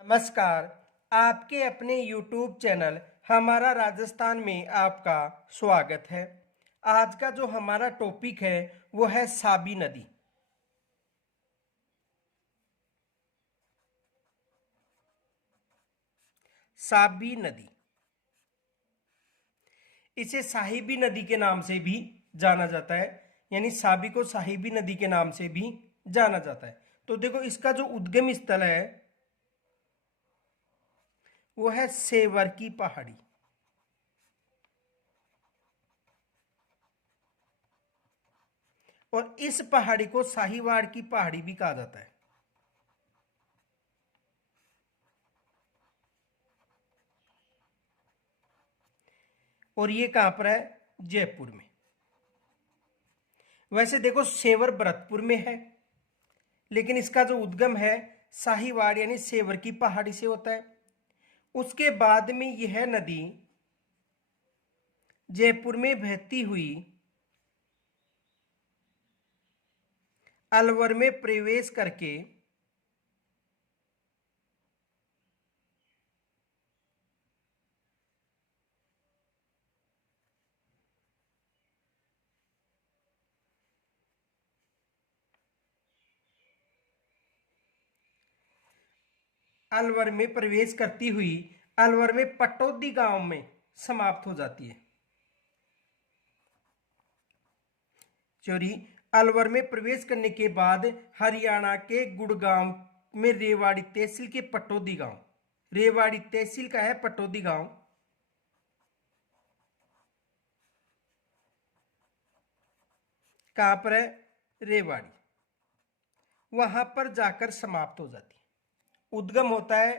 नमस्कार। आपके अपने YouTube चैनल हमारा राजस्थान में आपका स्वागत है। आज का जो हमारा टॉपिक है वो है साबी नदी। साबी नदी, इसे साहिबी नदी के नाम से भी जाना जाता है, यानी साबी को साहिबी नदी के नाम से भी जाना जाता है। तो देखो, इसका जो उद्गम स्थल है वो है सेवर की पहाड़ी। और इस पहाड़ी को साहिवाड़ की पहाड़ी भी कहा जाता है। और ये कहां पर है? जयपुर में। वैसे देखो, सेवर भरतपुर में है, लेकिन इसका जो उद्गम है साहिवाड़ यानी सेवर की पहाड़ी से होता है। उसके बाद में यह नदी जयपुर में बहती हुई अलवर में प्रवेश करके अलवर में प्रवेश करती हुई अलवर में पटौदी गांव में समाप्त हो जाती है। चोरी अलवर में प्रवेश करने के बाद हरियाणा के गुड़गांव में रेवाड़ी तहसील के पटौदी गांव, रेवाड़ी तहसील का है पटौदी गांव, कहां पर है? रेवाड़ी। वहां पर जाकर समाप्त हो जाती है। उद्गम होता है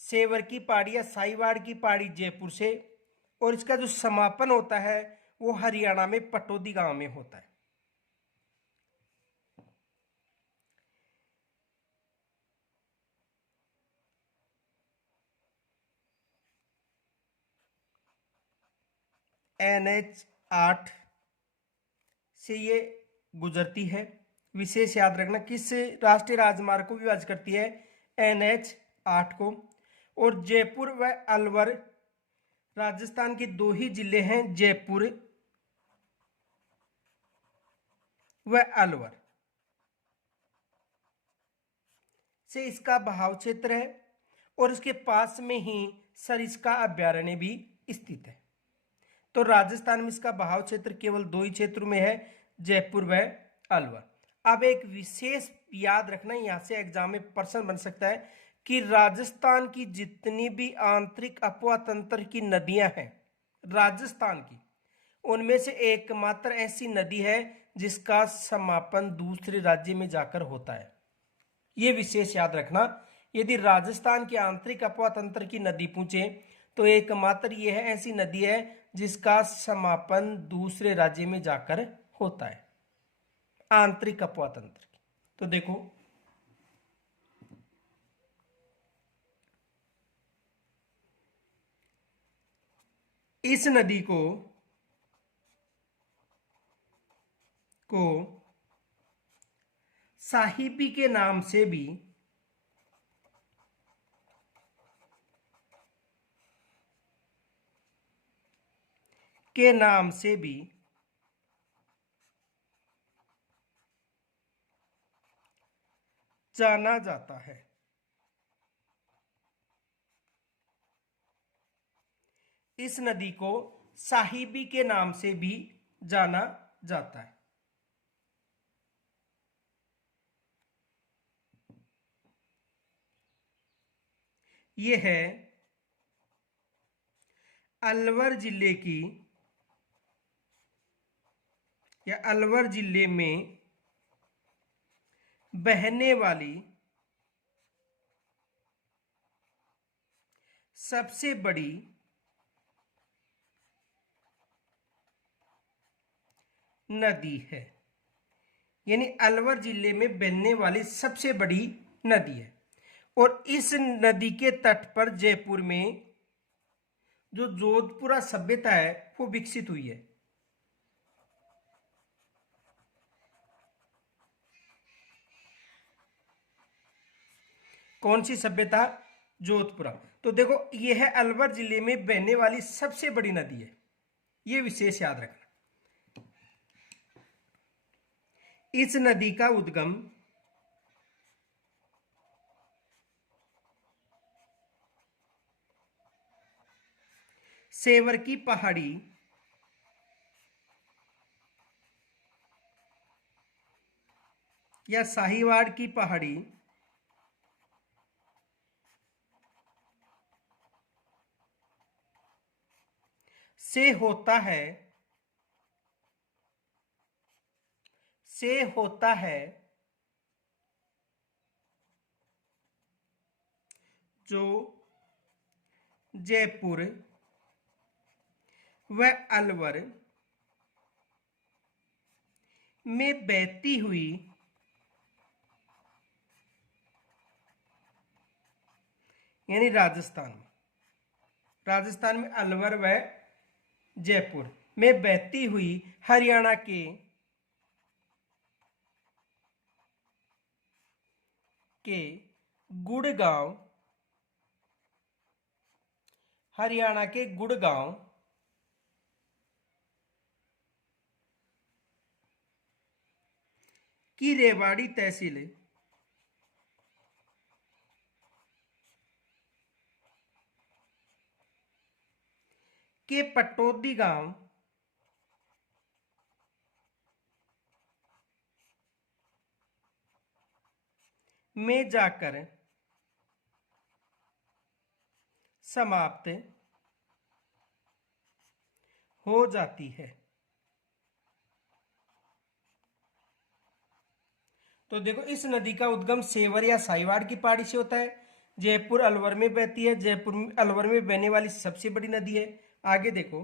सेवर की पहाड़ी या साहिवाड़ की पहाड़ी जयपुर से, और इसका जो समापन होता है वो हरियाणा में पटौदी गांव में होता है। NH 8 से ये गुजरती है। विशेष याद रखना, किस राष्ट्रीय राजमार्ग को विभाजित करती है? NH 8 को। और जयपुर व अलवर राजस्थान के दो ही जिले हैं, जयपुर व अलवर से इसका बहाव क्षेत्र है, और इसके पास में ही सरिस्का अभ्यारण्य भी स्थित है। तो राजस्थान में इसका बहाव क्षेत्र केवल दो ही क्षेत्रों में है, जयपुर व अलवर। अब एक विशेष याद रखना, यहां से एग्जाम में प्रश्न बन सकता है कि राजस्थान की जितनी भी आंतरिक अपवा तंत्र की नदियां हैं राजस्थान की, उनमें से एकमात्र ऐसी नदी है जिसका समापन दूसरे राज्य में जाकर होता है। यह विशेष याद रखना, यदि राजस्थान के आंतरिक अपवा तंत्र की नदी पूछे तो एकमात्र यह ऐसी नदी है जिसका समापन दूसरे राज्य में जाकर होता है, आंतरिक अपवा तंत्र की। तो देखो, इस नदी को साहिबी के नाम से भी जाना जाता है। इस नदी को साहिबी के नाम से भी जाना जाता है। यह है अलवर जिले की या अलवर जिले में बहने वाली सबसे बड़ी नदी है, यानी अलवर जिले में बहने वाली सबसे बड़ी नदी है। और इस नदी के तट पर जयपुर में जो जोधपुरा सभ्यता है वो विकसित हुई है। कौन सी सभ्यता? जोधपुरा। तो देखो ये है अलवर जिले में बहने वाली सबसे बड़ी नदी है, ये विशेष याद रखना। इस नदी का उद्गम सेवर की पहाड़ी या साहिवाड़ की पहाड़ी से होता है जो जयपुर व अलवर में बहती हुई यानी राजस्थान में अलवर व जयपुर में बहती हुई हरियाणा के गुड़गांव की रेवाड़ी तहसील के पटौदी गांव में जाकर समाप्त हो जाती है। तो देखो इस नदी का उद्गम सेवर या साहिवाड़ की पहाड़ी से होता है, जयपुर अलवर में बहती है, जयपुर अलवर में बहने वाली सबसे बड़ी नदी है। आगे देखो,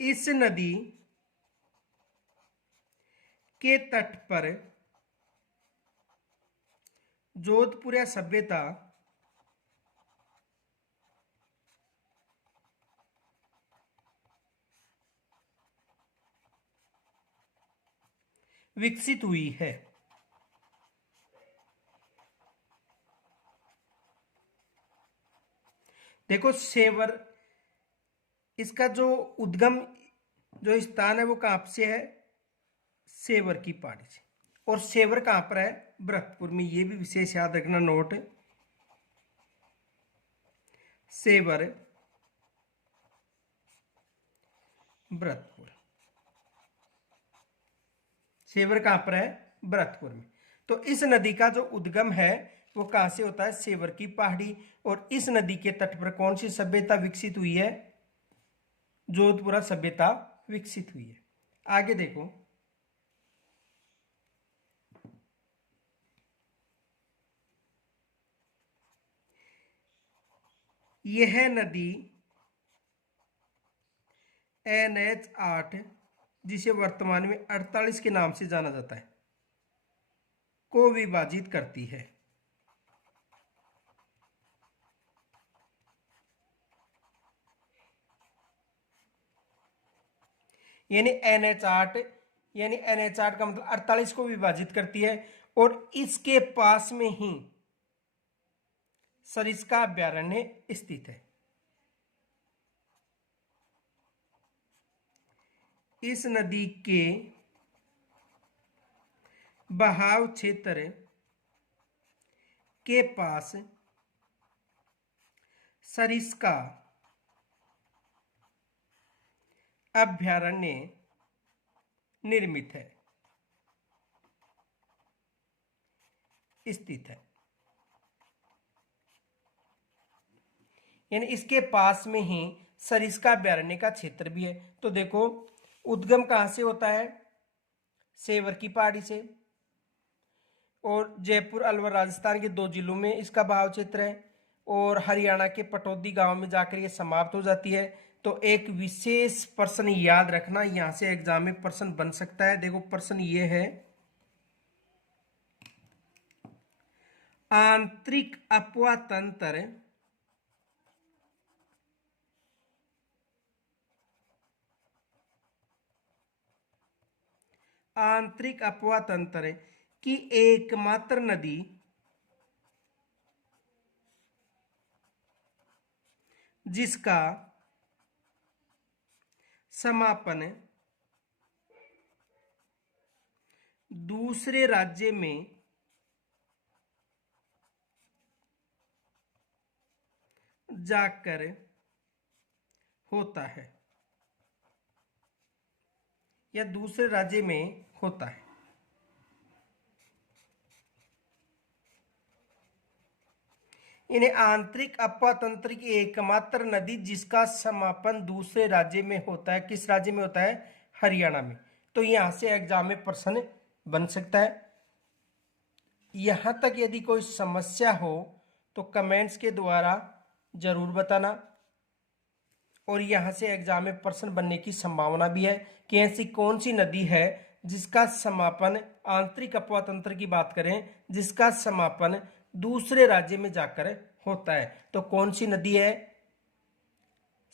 इस नदी के तट पर जोधपुर सभ्यता विकसित हुई है। देखो सेवर, इसका जो उद्गम जो स्थान है वो कहां से है? सेवर की पहाड़ी से। और सेवर कहां पर है? भरतपुर में। ये भी विशेष याद रखना नोट, सेवर भरतपुर। सेवर कहां पर है? भरतपुर में। तो इस नदी का जो उद्गम है वो कहां से होता है? सेवर की पहाड़ी। और इस नदी के तट पर कौन सी सभ्यता विकसित हुई है? जोधपुरा सभ्यता विकसित हुई है। आगे देखो, यह नदी NH8 जिसे वर्तमान में 48 के नाम से जाना जाता है को विभाजित करती है। यानी NH8 का मतलब 48 को विभाजित करती है। और इसके पास में ही सरिस्का अभ्यारण्य स्थित है। इस नदी के बहाव क्षेत्र के पास सरिस्का अभ्यारण्य निर्मित है, स्थित है। यानी इसके पास में ही सरिस्का अभ्यारण्य का क्षेत्र भी है। तो देखो उद्गम कहां से होता है? सेवर की पहाड़ी से। और जयपुर अलवर राजस्थान के 2 जिलों में इसका बहाव क्षेत्र है। और हरियाणा के पटौदी गांव में जाकर ये समाप्त हो जाती है। तो एक विशेष प्रश्न याद रखना, यहां से एग्जाम में प्रश्न बन सकता है। देखो प्रश्न ये है, आंतरिक अपवा तंत्र आंतरिक अपवाह तंत्र की एकमात्र नदी जिसका समापन दूसरे राज्य में जाकर होता है या दूसरे राज्य में होता है। इन्हें आंतरिक अपवाह तंत्र की एकमात्र नदी जिसका समापन दूसरे राज्य में होता है। किस राज्य में होता है? हरियाणा में। तो यहां से एग्जाम में प्रश्न बन सकता है। यहां तक यदि कोई समस्या हो तो कमेंट्स के द्वारा जरूर बताना, और यहां से एग्जाम में प्रश्न बनने की संभावना भी है कि ऐसी कौन सी नदी है जिसका समापन, आंतरिक अपवाह तंत्र की बात करें, जिसका समापन दूसरे राज्य में जाकर होता है। तो कौन सी नदी है?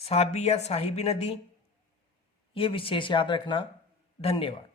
साबी या साहिबी नदी, ये विशेष याद रखना। धन्यवाद।